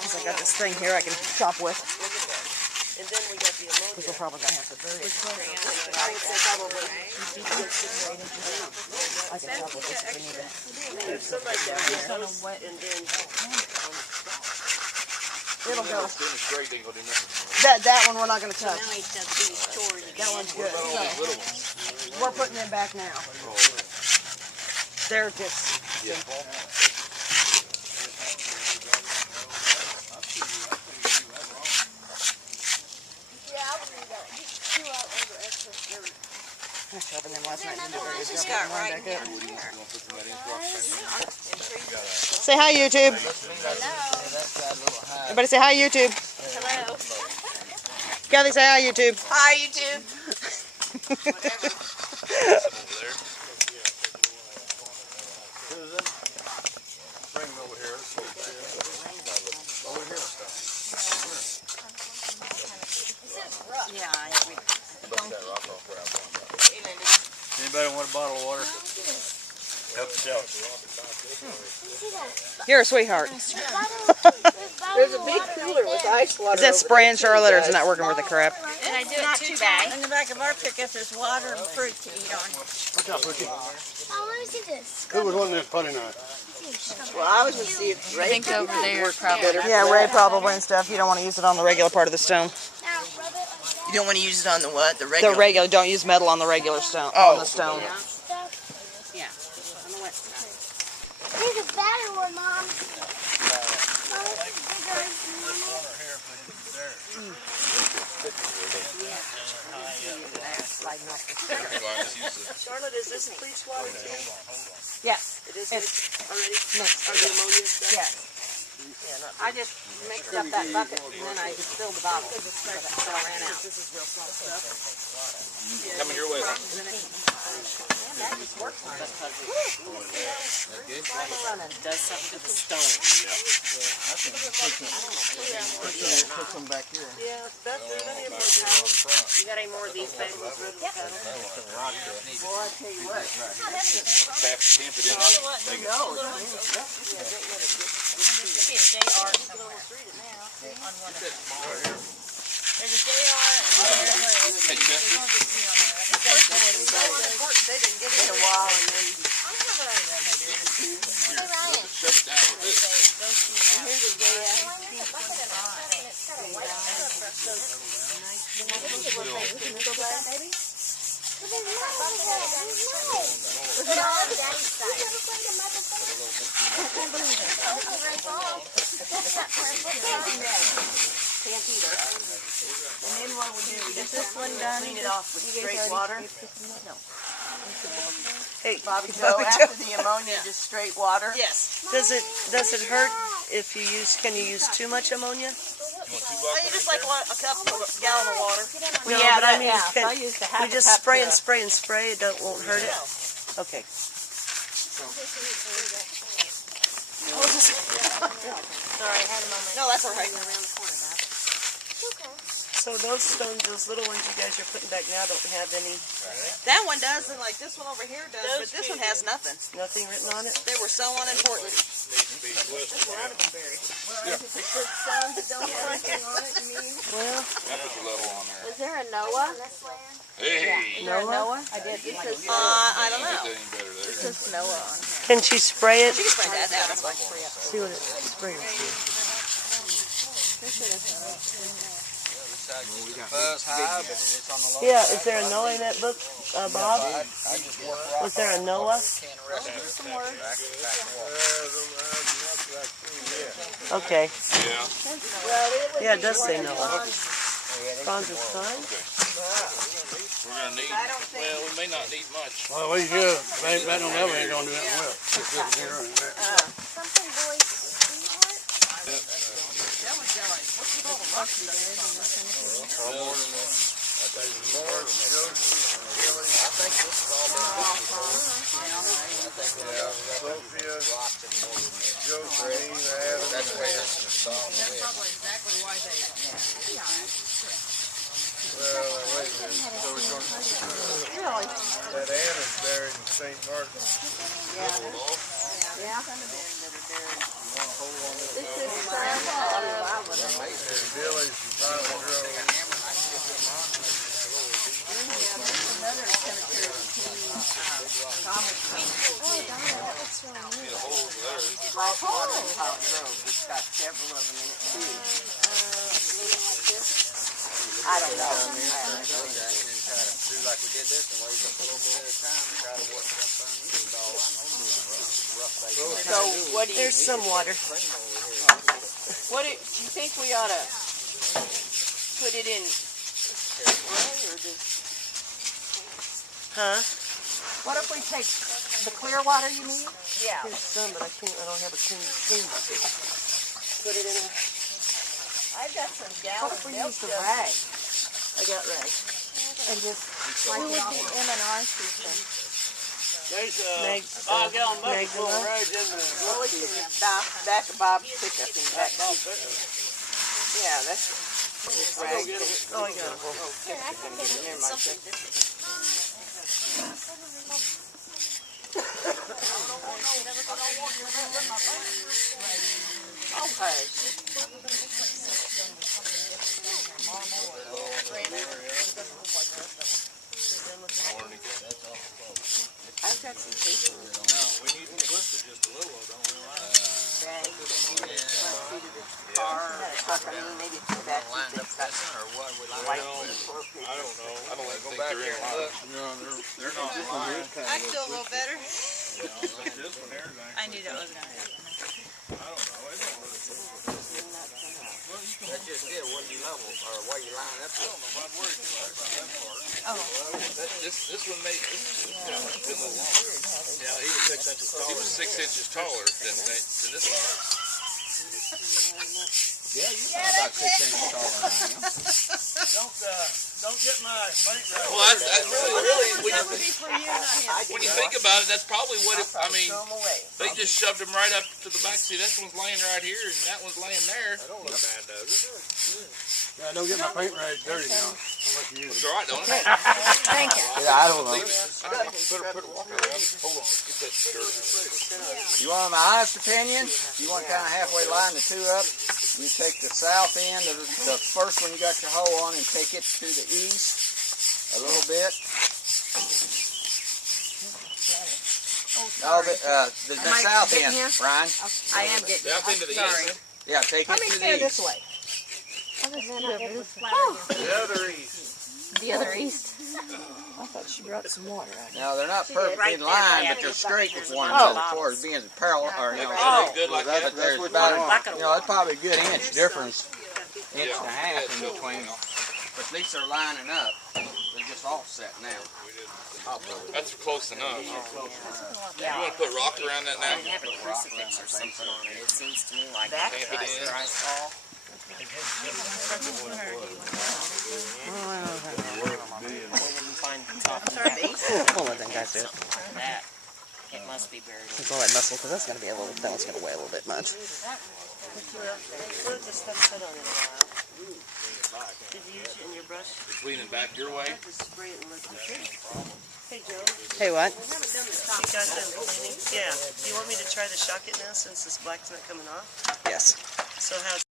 Because I got this thing here I can chop with. And then we got the ammonia. Because we're probably going to have to bury it. I would say probably. I can chop with this if we need it. There's somebody down here. And then it'll go. That one we're not going to touch. That one's good. So, we're putting them back now. They're just simple. I was shoving them last night. Say hi, YouTube. Hello. Everybody say hi, YouTube. Hello. Kathy, say hi, YouTube. Hi, YouTube. Bring them over here. Over here. Yeah, Anybody want a bottle of water? Help yourself. You're a sweetheart. there's a big cooler with ice water. Is that spraying, Charlotte, or is it not working with the crap? and I do it too bad. In the back of our pickup, there's water and fruit to eat on. What's up, Pookie? Oh, let me see this. Who was wanting this putty knife? Well, I was going to see if Ray could over there probably. better. Yeah, Ray probably and stuff. You don't want to use it on the regular part of the stone. Now, rub it like You don't want to use it on the what? The The regular? regular, don't use metal on the regular stone. Oh. On the stone. stuff. Yeah. On the wet side. Here's a better one, Mom. Mom, this is bigger. Charlotte, is this bleach water too? Yes. It is already? Are the ammonia stuff? Yes. Yeah, not I just mixed up that bucket and then I just filled the bottle. So I ran out. This is real soft stuff. Coming your way. That just works on it. Does something to the stone. Put some back here. Yeah, that's it. Any of those towels. You got any more of these bags? Well, I tell you what. Camp it in. Be a JR somewhere. On one of them. There's a JR and there's Hey, Chester. They didn't give it a while and then Hey, Ryan. Shut it down with this. here's a day out. Why is the bucket of stuff and it's got a white stuff? Baby? But there's no one there. There's no. Look at all of Daddy's side. You never played a mother thing? I can't believe it. This is right off. That's not for a foot. Can't eat it. And then what we do, we get this one done, clean it off with straight water. Hey, Bobby Joe, after the ammonia, just straight water. Yes. Does it hurt if you can you use too much ammonia? You just like a cup of a gallon of water. No, but I mean, I used to have we just spray and spray and spray. It won't hurt it. Okay. Sorry, I had a moment. No, that's all right. So those stones, those little ones you guys are putting back now, don't have any, That one does, and like this one over here does, but this one has nothing. nothing written on it? They were so unimportant. That's where I'd have been buried. If it said stones that don't have anything on it, you mean? Well, I put your level on there. Is there a Noah? Hey. Noah? I did. It says I don't know. That ain't better there. Noah on here. Can she spray it? You can spray that down. That's fine. See what it sprays. Fuzz high, but it's on the low. Yeah, is there a Noah in that book, Bob? I just work right. Was there a Noah? Okay. Yeah. Yeah, it does say Noah. Bronze is fine. We're gonna need. Well, we may not need much. Well, we should. That don't ever ain't gonna do that well. Something boys sweetheart. That Anna's buried in St. Martin. Yeah. I don't know. Like we did this and wait a little bit at a time and try to work something. So what do you? There's some water. What do you think we ought to put it in spray or just? Huh? What if we take the clear water you need? Yeah. There's some, but I don't have a clean bucket. Put it in a... I've got some What gallons if we of milk. use the rag? I got rag. And just wipe it off the M&R system. There's Meg's, 5 gallon bucket Meg's full of enough? rage in the Well, it's in the back of Bob's pickup in the back. Yeah, that's just rag. Oh, I got it. Never mind. Okay. I've got some paper. No, we need to twist it just a little, don't we? Bags. Car or truck. I mean, maybe it's the back seat that's got Or what we white I don't know. I don't even Go think back they're here in and line. look. No, they're not in line. I feel a little better. This one there's I knew that was gonna happen. I don't know. It don't really. That's just it, what you level, or what you line up with. This one made this been a little longer. Yeah, he was 6 inches taller. He was 6 inches taller than this one was. Yeah, you're about 6 inches taller than I am. Don't get my paint right. Well, that's really when That would be for you, not him. you think about it, that's probably what it. I mean, Throw 'em away. they just shoved him right up to the back seat. This one's laying right here, and that one's laying there. That don't look bad, does it? Yeah, don't get my paint rag dirty now. Unless you use It's it. all right, don't it? Thank you. Yeah, I don't know. Put a walker around. Hold on, let's get that skirt. You want my honest opinion? You want to kind of halfway line the two up? You take the south end of the first one you got your hole on and take it to the east a little bit. Oh, the south end, Ryan. I am getting. South end of the sorry. east. Yeah, take it Let me to stand the this east. way. The other east. The other east. I thought she brought some water out. Now they're not perfectly in line, but they're straight with one Oh. another as far as being parallel. Or, you know, Oh, good like that. but there's about, you know, it's probably a good inch difference, inch and a half in between. But at least they're lining up. They're just offset now. That's close enough. You want to put rock around that now? Have a crucifix or something on it. It seems to me like That Tamp it in. I saw. Find the top of that. Pull that thing, guys, do it. That. It must be buried. It's all that muscle, because that's gonna be a little. That one's gonna weigh a little bit much. Put the stuff set on it a while. Did you use it in your brush? Between and back your way. Just spray it and let it drip. Hey, Joe. Hey, what? You got them cleaning? Yeah. Do you want me to try to shock it now since this black's not coming off? Yes. So how's